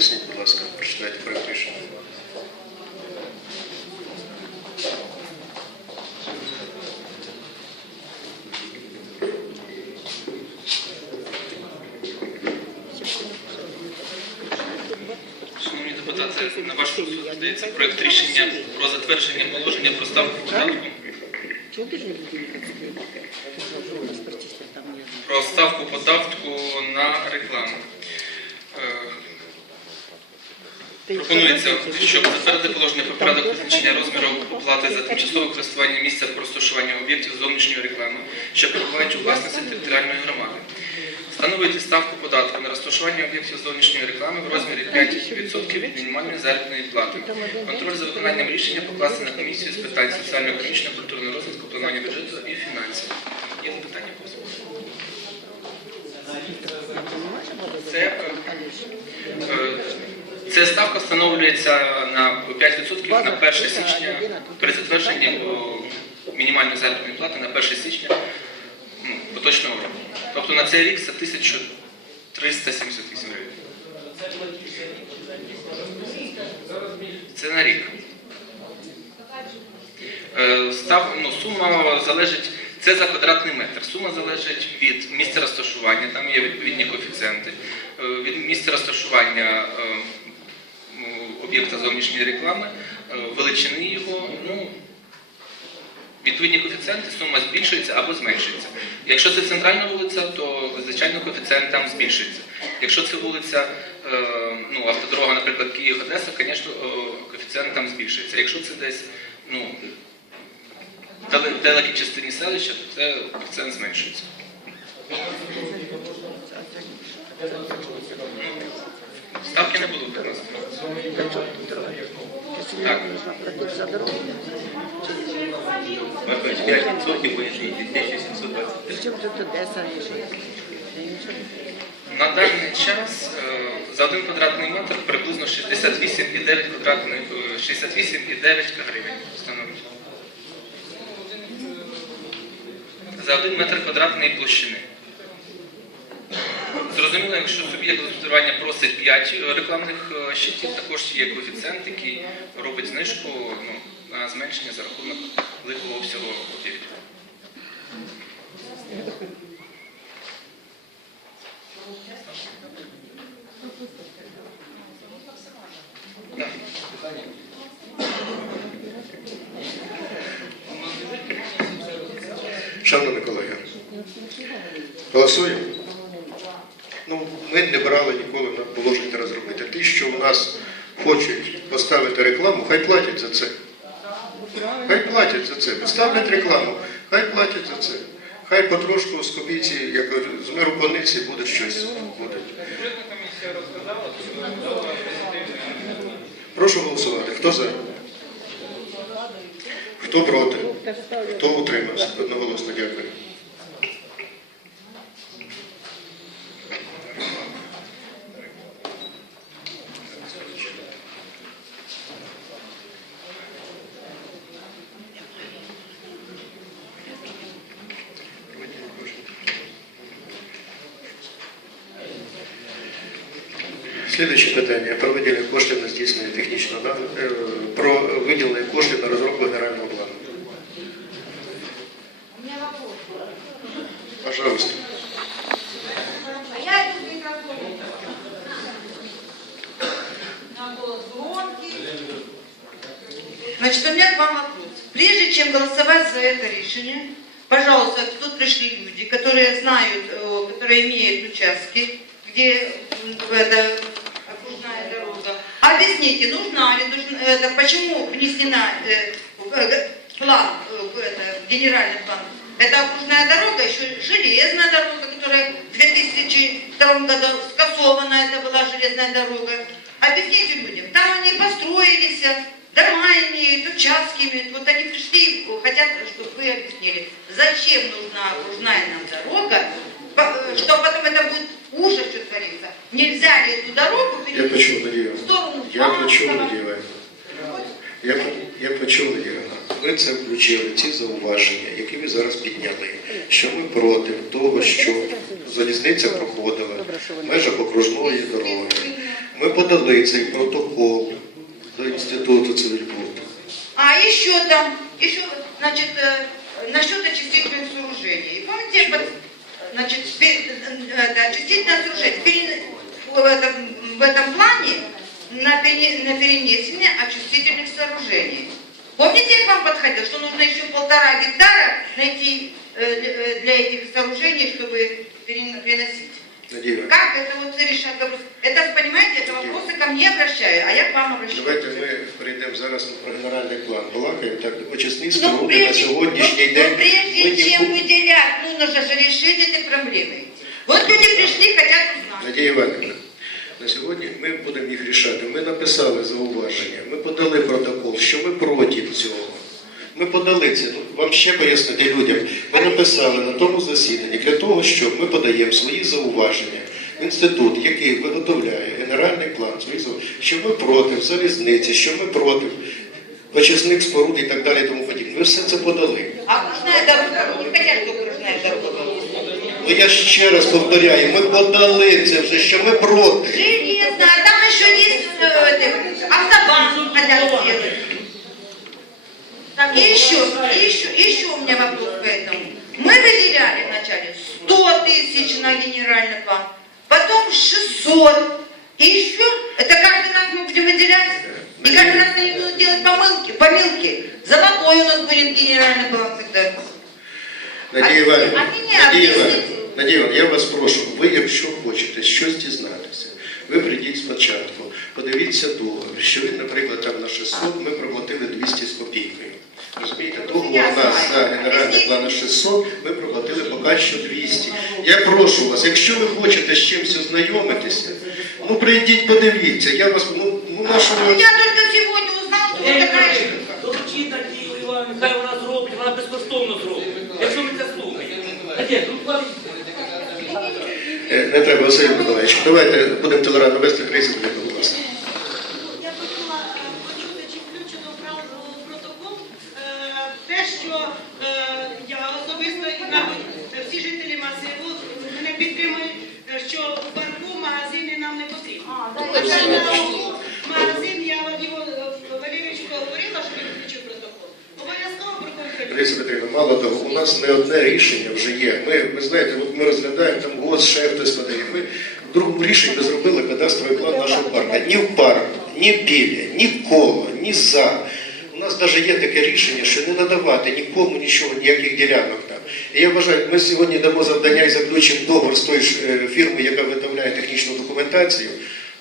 поясніть, будь ласка, прочитайте проект рішення. Шановні депутати, на ваш розсуд здається проект рішення про затвердження положення про ставку податку про ставку податку на рекламу. Е, Пропонується, щоб затвердити положення про порядок визначення розміру оплати за тимчасове користування місця розташування об'єктів зовнішньої реклами, що перебувають у власності територіальної громади. Встановити ставку податку на розташування об'єктів зовнішньої реклами в розмірі 5% від мінімальної заробітної плати. Контроль за виконанням рішення покласти на комісію з питань соціально-економічного, культурного розвитку, планування бюджету і фінансів. Є запитання по цьому? Це, е, е, Ця ставка встановлюється на 5% на 1 січня при затвердженні мінімальної заробітної плати на 1 січня ну, поточного року. Тобто на цей рік це 1378 гривень. Це на рік. Е, Став, ну, сума залежить, це за квадратний метр. Сума залежить від місця розташування, там є відповідні коефіцієнти, е, від місця розташування е, об'єкта зовнішньої реклами, е, величини його, ну, відповідні коефіцієнти, сума збільшується або зменшується. Якщо це центральна вулиця, то звичайно коефіцієнт там збільшується. Якщо це вулиця, е, ну, автодорога, наприклад, Київ-Одеса, звісно, е, коефіцієнт там збільшується. Якщо це десь, ну, в далекій частині селища, то це коефіцієнт зменшується. Ставки не було вказано. Если Так. мне нужно платить за дорогу, Опять 5% поясніть, 1720. причем тут Одесса лежит? Я На даний час е, за один квадратний метр приблизно 68,9 квадратних, е, 68,9 гривень становить. За один метр квадратної площини. Зрозуміло, якщо суб'єкт господарювання просить 5 рекламних е, щитів, також є коефіцієнт, який робить знижку ну, на зменшення за рахунок великого об'єктів. Так. Шановні колеги, голосуємо. Ну, ми не брали ніколи на положення розробити. Ті, що у нас хочуть поставити рекламу, хай платять за це. Хай платять за це. Поставлять рекламу, хай платять за це. Хай потрошку з копійці, як з миру пониці буде щось. Буде. Прошу голосувати. Хто за? Хто проти? Хто утримався? Одноголосно дякую. Слідуюче питання про виділення коштів на здійснення технічного на- е, про виділення коштів на розробку генерального плану. У меня вопрос. Пожалуйста. А я иду с микрофоном. На голос громкий. Значит, у меня к вам вопрос. Прежде чем голосовать за это решение, пожалуйста, тут пришли люди, которые знают, э, которые имеют участки, где м, это окружная дорога. Объясните, нужна ли, нужна, это, почему внесена э, в э, план, э, в это, в генеральный план это окружная дорога, еще железная дорога, которая в 2002 году скасована, это была железная дорога. Объясните людям, там они построились, дома имеют, участки имеют. Вот они пришли, хотят, чтобы вы объяснили, зачем нужна окружная нам дорога, по- э, что потом это будет ужас, что творится. Нельзя ли эту дорогу Я перевести почув Надію. в сторону Я почув Фастова? Надію. Я, я почув Надію. Ви це включили, ці зауваження, які ви зараз підняли, що ми проти того, що залізниця проходила в межах окружної дороги. Ми подали цей протокол до інституту цивільбурту. А еще там, еще, значит, э, насчет очистительных сооружений. И помните, под- значит, пе- э, это, очистительное сооружение, пере- в этом, в этом плане на, перене- на перенесение очистительных сооружений. Помните, я к вам подходил, что нужно еще полтора гектара найти э, э, для этих сооружений, чтобы перен- переносить? Надія, Іванівна, Как это вот решать вопрос? Это, понимаете, это вопросы ко мне обращаю, а я к вам обращаюсь. давайте ми перейдемо зараз про генеральний план. Балакаємо так, очисні Ну, споруди на прежде, сьогоднішній ну, день. ну, прежде ми чем нікому- выделять, нужно же решить эти проблемы. Вот люди пришли, хотят узнать. Надія Іванівна, на сьогодні ми будемо їх рішати. Ми написали зауваження, ми подали протокол, що ми проти цього. Ми подали це. Ну, вам ще пояснити людям. Ми написали на тому засіданні для того, щоб ми подаємо свої зауваження в інститут, який виготовляє генеральний план, свої зауваження, що ми проти залізниці, що ми проти очисних споруд і так далі і тому подібне. Ми все це подали. А окружная дорога, не хотят, что окружная дорога была. Ну я ще раз повторяю, ми подали це вже, що ми проти. Железно, а там еще есть э, это, автобан хотят сделать. Так, и еще, и еще, и еще у меня вопрос к этому. Мы выделяли вначале 100 тысяч на генеральный план, потом 600. И еще, это каждый раз мы будем выделять, и каждый раз они будут делать помылки, помилки. Золотой у нас будет генеральный план тогда. Надія А- Іванівна, а мені Надія об'ясніть. Іванівна, Надія Іванівна, я вас прошу, ви якщо хочете щось дізнатися, ви прийдіть спочатку, подивіться договір, що він, наприклад, там на 600, ми проплатили 200 з копійкою. Розумієте, договор у нас за генеральний план 600, ми проплатили поки що 200. Я прошу вас, якщо ви хочете з чимось ознайомитися, ну прийдіть, подивіться, я вас, ну, ну нашого... Ну, я только сегодня узнал, что вот такая штука. Доручіть Надію Івановну, хай вона зробить, вона безкоштовно зробить. Якщо ми це слухаємо. Надія, ну. Е, Не треба, Василь Миколаївич, давайте будемо толерантно вести 30 хвилин, будь ласка. Я хотіла е, почути, чи включено в прав- в протокол е, те, що е, я особисто і, мабуть, всі жителі масиву мене підтримують, е, що в парку магазини нам не потрібні. Магазин, я Валерійовичу говорила, що він включив протокол. Обов'язково. Мало того, у нас не одне рішення вже є. Ми, ви знаєте, от ми розглядаємо там ГОС, ще хтось подає. Ми другому рішенні ми зробили кадастровий план нашого парку. Ні в парк, ні біля, ні коло, ні за. У нас навіть є таке рішення, що не надавати нікому нічого, ніяких ділянок там. І я вважаю, ми сьогодні дамо завдання і заключимо договор з тої ж е, фірми, яка виготовляє технічну документацію.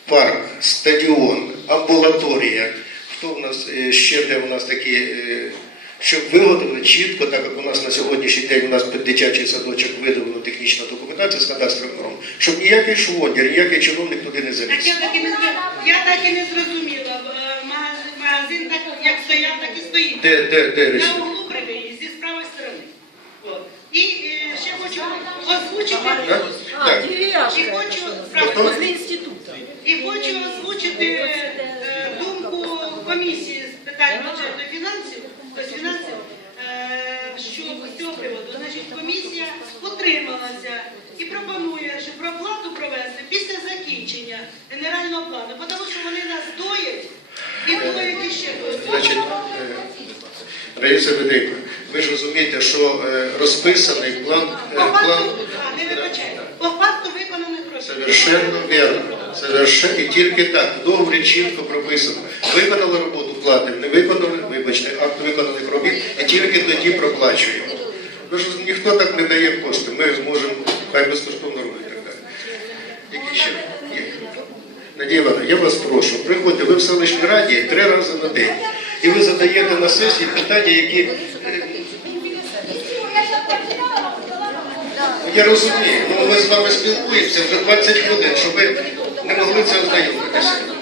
Парк, стадіон, амбулаторія. Хто у нас е, ще де у нас такі, е, щоб виготовили чітко, так як у нас на сьогоднішній день у нас під дитячий садочок видавлена технічна документація з кадастровим щоб ніякий швондір, ніякий чиновник туди не Так я так і не зрозуміла. Я так і не зрозуміла. Е, Магазин, так як стояв, так і стоїть. Де, де, де На углу при виїзді з правої сторони. От. І е, ще хочу озвучити. Так? А, Так. І хочу, Хто? Возле института. І хочу озвучити е, думку комісії з питань бюджету фінансів, тобто фінансів, е, що з цього приводу. Значить, комісія утрималася і пропонує, щоб проплату провести після закінчення генерального плану, тому що вони нас доять і доять іще доять. Раїса Петрівна, ви ж розумієте, що е, розписаний план, По план факту, а, не вибачайте, по факту виконаних грошей. Совершенно верно. І тільки так. Договорі чітко прописано. Виконали роботу, платимо. Не виконали, вибачте, акт виконаних робіт і тільки тоді проплачуємо. Ну ж ніхто так не дає кошти. Ми можемо хай безкоштовно робити так далі. Які ще? Надія Івановна, я вас прошу, приходьте, ви в селищній раді три рази на день. І ви задаєте на сесії питання, які е, Я розумію, ну ми з вами спілкуємося вже 20 хвилин, щоб ви не могли це ознайомитися.